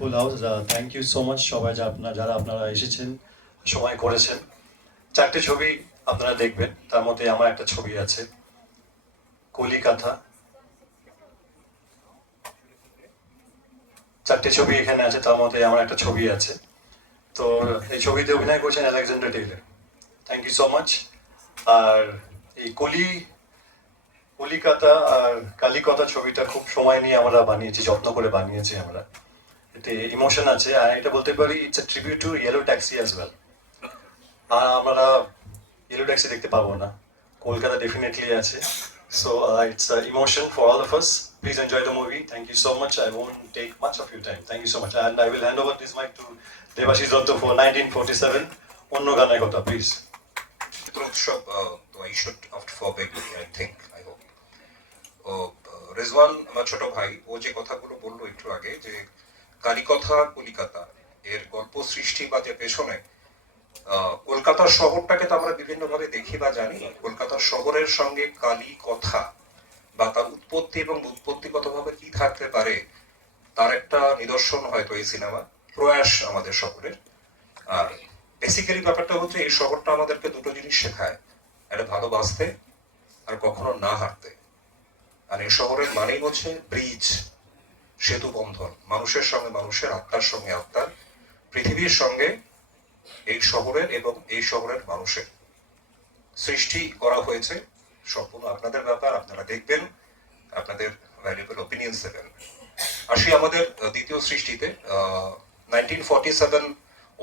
Full house, thank you so much সবাই যারা আপনারা এসেছেন, সময় করেছেন। চারটে ছবি আপনারা দেখবেন, তার মধ্যে আমার একটা ছবি আছে কলিকাতা। চারটে ছবি এখানে আছে, তার মধ্যে আমার একটা ছবি আছে। তো এই ছবিতে অভিনয় করছেন Alexander Taylor, thank you so much. আর এই কলিকাতা আর কালিকতা ছবিটা খুব সময় নিয়ে আমরা বানিয়েছি, যত্ন করে বানিয়েছি আমরা। এতে ইমোশন আছে, আর এটা বলতে পারি it's a tribute to yellow taxi as well. আর আমরা ইয়েলো ট্যাক্সি দেখতে পাবো না, কলকাতা ডেফিনেটলি আছে। So it's emotion for all of us. Please enjoy the movie. Thank you so much. I won't take much of your time. Thank you so much. And I will hand over this mic to Debashish Dotto for 1947. অন্য গানের কথা, please. উৎসব তো I should opt for Bengali, I think, I hope. ও রেজওয়ান আমার ছোট ভাই, ও যে কথাগুলো বললো একটু আগে, যে কালিকথা কলিকাতা এর গল্প সৃষ্টি বা যে পেছনে কলকাতা শহরটাকে তো আমরা বিভিন্ন ভাবে দেখি বা জানি। কলকাতা শহরের সঙ্গে কালী কথা বা তার উৎপত্তি এবং উৎপত্তিগতভাবে কি থাকতে পারে, তার একটা নিদর্শন হয়তো এই সিনেমা, প্রয়াস আমাদের সকলের। আর বেসিক্যালি ব্যাপারটা হচ্ছে এই শহরটা আমাদেরকে দুটো জিনিস শেখায়, একটা ভালোবাসতে আর কখনো না হারতে। আর এই শহরের মানেই হচ্ছে ব্রিজ, সেতু বন্ধন, মানুষের সঙ্গে মানুষের, আত্মার সঙ্গে আত্মার, পৃথিবীর সঙ্গে এই শহরের এবং এই শহরের মানুষের সৃষ্টি করা হয়েছে। সম্পূর্ণ আপনাদের ব্যাপার, আপনারা দেখবেন, আপনাদের ভ্যালুয়েবল ওপিনিয়ন্স দেবেন। আসি আমাদের দ্বিতীয় সৃষ্টিতে, 1947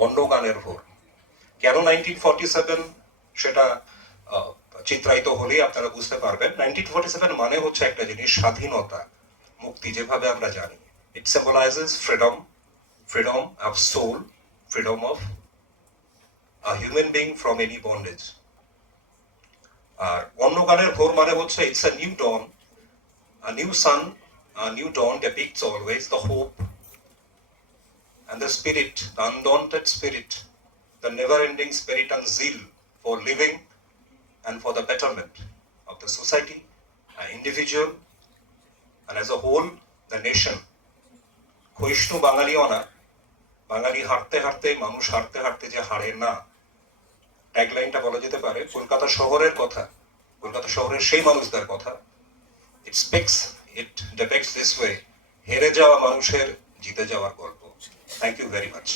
অন্য গানের ভোর। কেন 1947 সেটা চিত্রায়িত হলেই আপনারা বুঝতে পারবেন। 1947 মানে হচ্ছে একটা জিনিস, স্বাধীনতা, মুক্তি, যেভাবে আমরা জানি। It symbolises freedom, freedom of soul, freedom of a human being from any bondage. আর অন্য গানের ভোর মানে হচ্ছে it's a new dawn, a new sun, a new dawn depicts always the hope and the spirit, the undaunted spirit, the never-ending spirit and zeal for living and for the betterment of the society, an individual, and as a whole, the nation. ক্ষয়িষ্ণু বাঙালিও না, বাঙালি হারতে হারতে, মানুষ হারতে হারতে যে হারে না, ট্যাগলাইনটা বলা যেতে পারে কলকাতা শহরের কথা, কলকাতা শহরের সেই মানুষদের কথা। ইট ডিপিক্টস দিস ওয়ে, হেরে যাওয়া মানুষের জিতে যাওয়ার গল্প। Thank you very much.